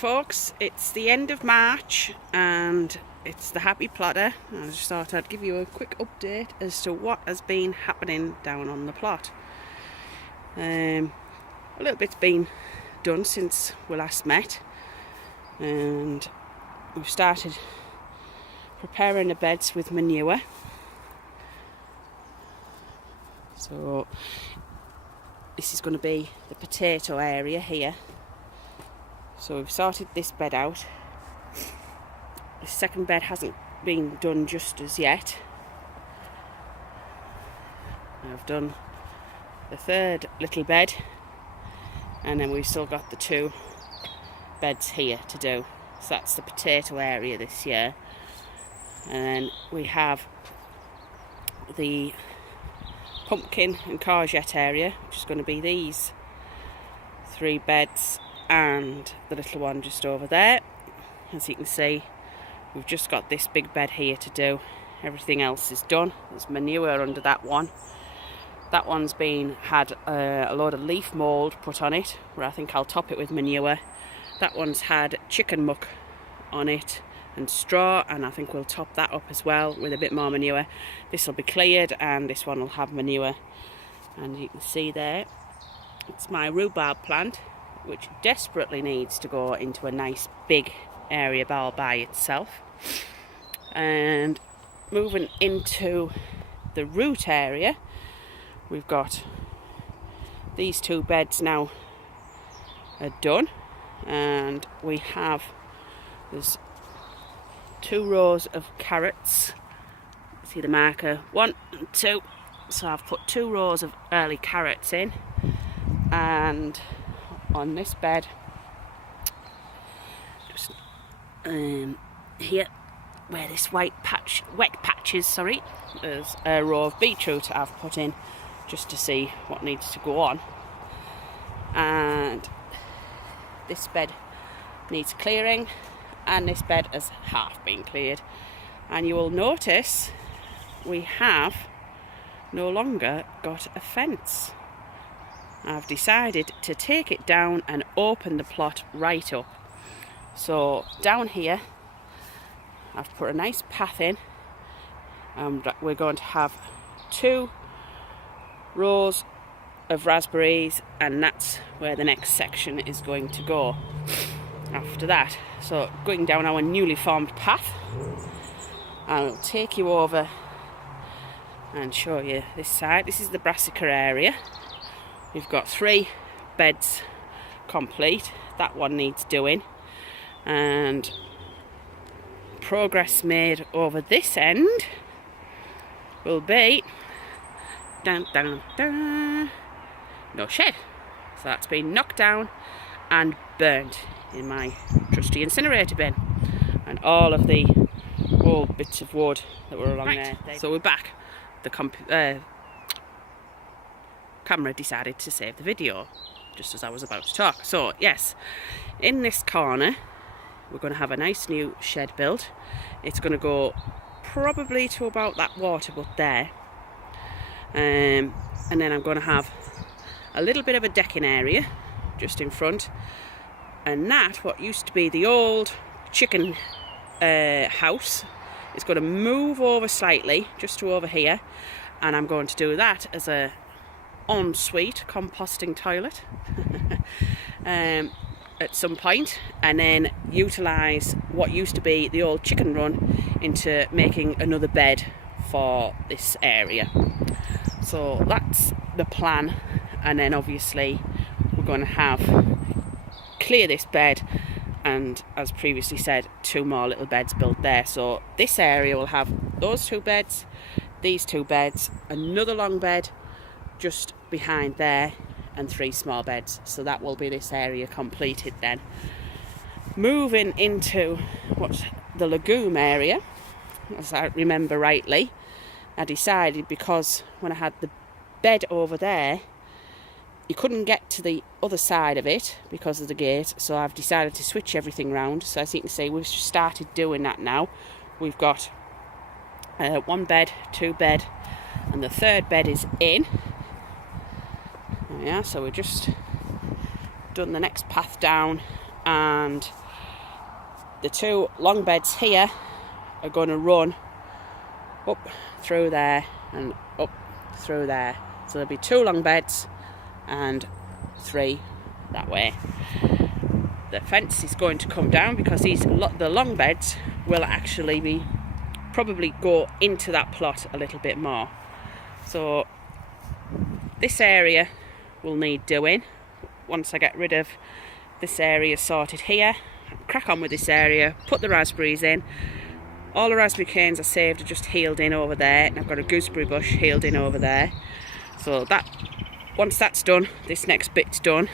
folks, it's the end of March and it's the Happy Plotter. I just thought I'd give you a quick update as to what has been happening down on the plot. A little bit's been done since we last met, and we've started preparing the beds with manure. So this is going to be the potato area here. So we've sorted this bed out. The second bed hasn't been done just as yet. I've done the third little bed, and then we've still got the two beds here to do. So that's the potato area this year. And then we have the pumpkin and courgette area, which is going to be these three beds and the little one just over there. As you can see, we've just got this big bed here to do. Everything else is done. There's manure under that one. That one's had a load of leaf mould put on it, where I think I'll top it with manure. That one's had chicken muck on it and straw, and I think we'll top that up as well with a bit more manure. This will be cleared and this one will have manure. And you can see there, it's my rhubarb plant, which desperately needs to go into a nice big area all by itself. And moving into the root area, we've got these two beds now are done, and there's 2 rows of carrots. See the marker 1 and 2, so I've put 2 rows of early carrots in. And on this bed, just here where this wet patches, there's a row of beetroot I've put in just to see what needs to go on. And this bed needs clearing, and this bed has half been cleared. And you will notice we have no longer got a fence. I've decided to take it down and open the plot right up. So down here I've put a nice path in, and we're going to have 2 rows of raspberries, and that's where the next section is going to go after that. So going down our newly formed path, I'll take you over and show you this side. This is the brassica area. We've got 3 beds complete. That one needs doing, and progress made over this end will be no shed. So that's been knocked down and burnt in my trusty incinerator bin, and all of the old bits of wood that were along there. So we're back. The camera decided to save the video just as I was about to talk. So yes, in this corner we're going to have a nice new shed built. It's going to go probably to about that water butt there, and then I'm going to have a little bit of a decking area just in front, and that what used to be the old chicken house is going to move over slightly just to over here, and I'm going to do that as a ensuite composting toilet at some point, and then utilise what used to be the old chicken run into making another bed for this area. So that's the plan, and then obviously we're going to clear this bed, and as previously said, 2 more little beds built there. So this area will have those 2 beds, these 2 beds, another long bed just behind there, and 3 small beds. So that will be this area completed then. Moving into what's the legume area, as I remember rightly, I decided, because when I had the bed over there, you couldn't get to the other side of it because of the gate, so I've decided to switch everything round. So as you can see, we've started doing that now. We've got 1 bed, 2 bed, and the 3rd bed is in. Yeah, so we've just done the next path down, and the two long beds here are going to run up through there and up through there. So there'll be 2 long beds and 3 that way. The fence is going to come down because the long beds will actually be probably go into that plot a little bit more. So this area will need doing. Once I get rid of this area sorted here, crack on with this area, put the raspberries in. All the raspberry canes I saved are just healed in over there, and I've got a gooseberry bush healed in over there. So that, once that's done, this next bit's done,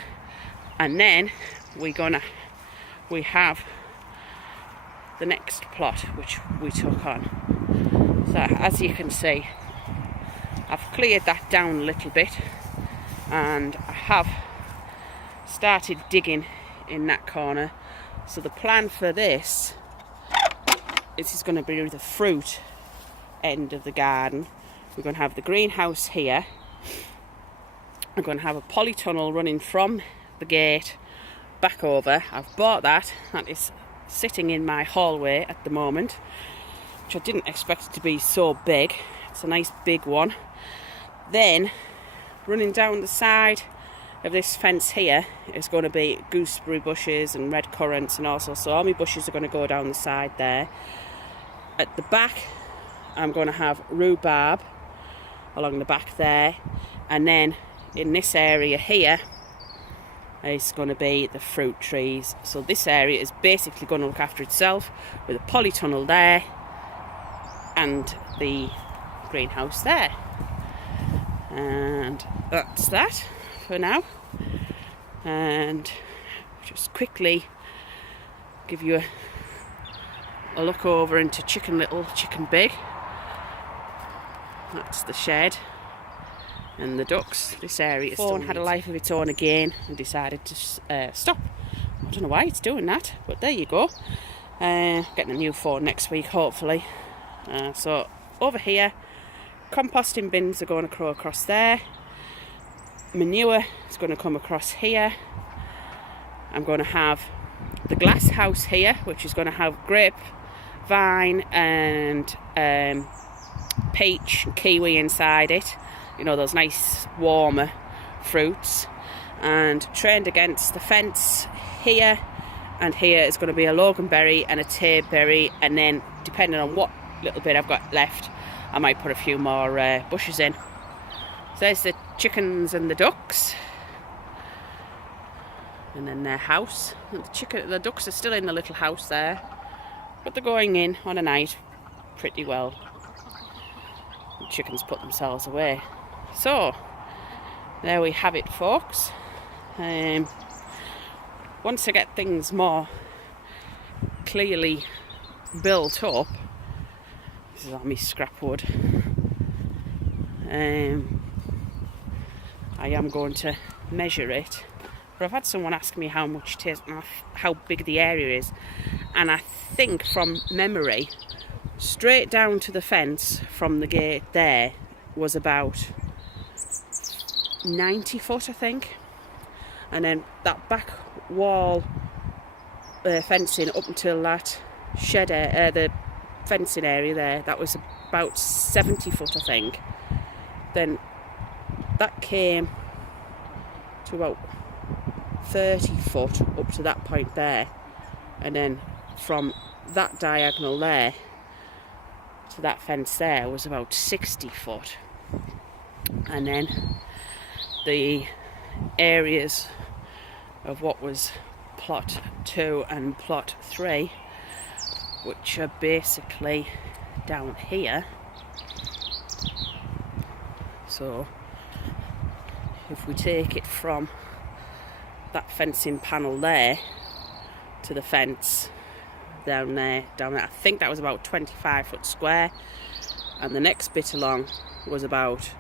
and then we have the next plot which we took on. So as you can see, I've cleared that down a little bit, and I have started digging in that corner. So the plan for this is going to be the fruit end of the garden. We're going to have the greenhouse here. We're going to have a polytunnel running from the gate back over. I've bought that. That is sitting in my hallway at the moment, which I didn't expect it to be so big. It's a nice big one. Then running down the side of this fence here is going to be gooseberry bushes and red currants and also, so all my bushes are going to go down the side there. At the back I'm going to have rhubarb along the back there, and then in this area here is going to be the fruit trees. So this area is basically going to look after itself with a polytunnel there and the greenhouse there. And that's that for now. And just quickly give you a look over into Chicken Little, Chicken Big. That's the shed and the ducks. This area phone had a life of its own again and decided to stop. I don't know why it's doing that, but there you go. Getting a new phone next week, hopefully. So over here, composting bins are going to go across there. Manure is going to come across here. I'm going to have the glass house here, which is going to have grape, vine and peach and kiwi inside it. You know, those nice warmer fruits. And trained against the fence here and here is going to be a loganberry and a tabeberry, and then depending on what little bit I've got left, I might put a few more bushes in. So there's the chickens and the ducks, and then their house. And the ducks are still in the little house there, but they're going in on a night pretty well. The chickens put themselves away. So there we have it, folks. Once I get things more clearly built up, this is all my scrap wood, I am going to measure it. But I've had someone ask me how much it is and how big the area is, and I think from memory, straight down to the fence from the gate there was about 90 foot, I think. And then that back wall fencing up until that shed, the fencing area there, that was about 70 foot, I think. Then that came to about 30 foot up to that point there, and then from that diagonal there to that fence there was about 60 foot. And then the areas of what was plot 2 and plot 3, which are basically down here. So if we take it from that fencing panel there to the fence down there, I think that was about 25 foot square, and the next bit along was about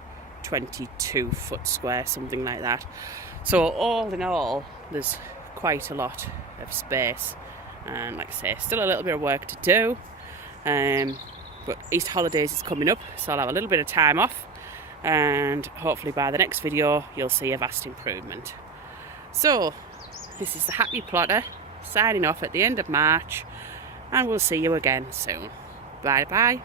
22 foot square, something like that. So all in all, there's quite a lot of space, and like I say, still a little bit of work to do, but Easter holidays is coming up, so I'll have a little bit of time off, and hopefully by the next video you'll see a vast improvement. So this is the Happy Plotter signing off at the end of March. and we'll see you again soon. Bye bye.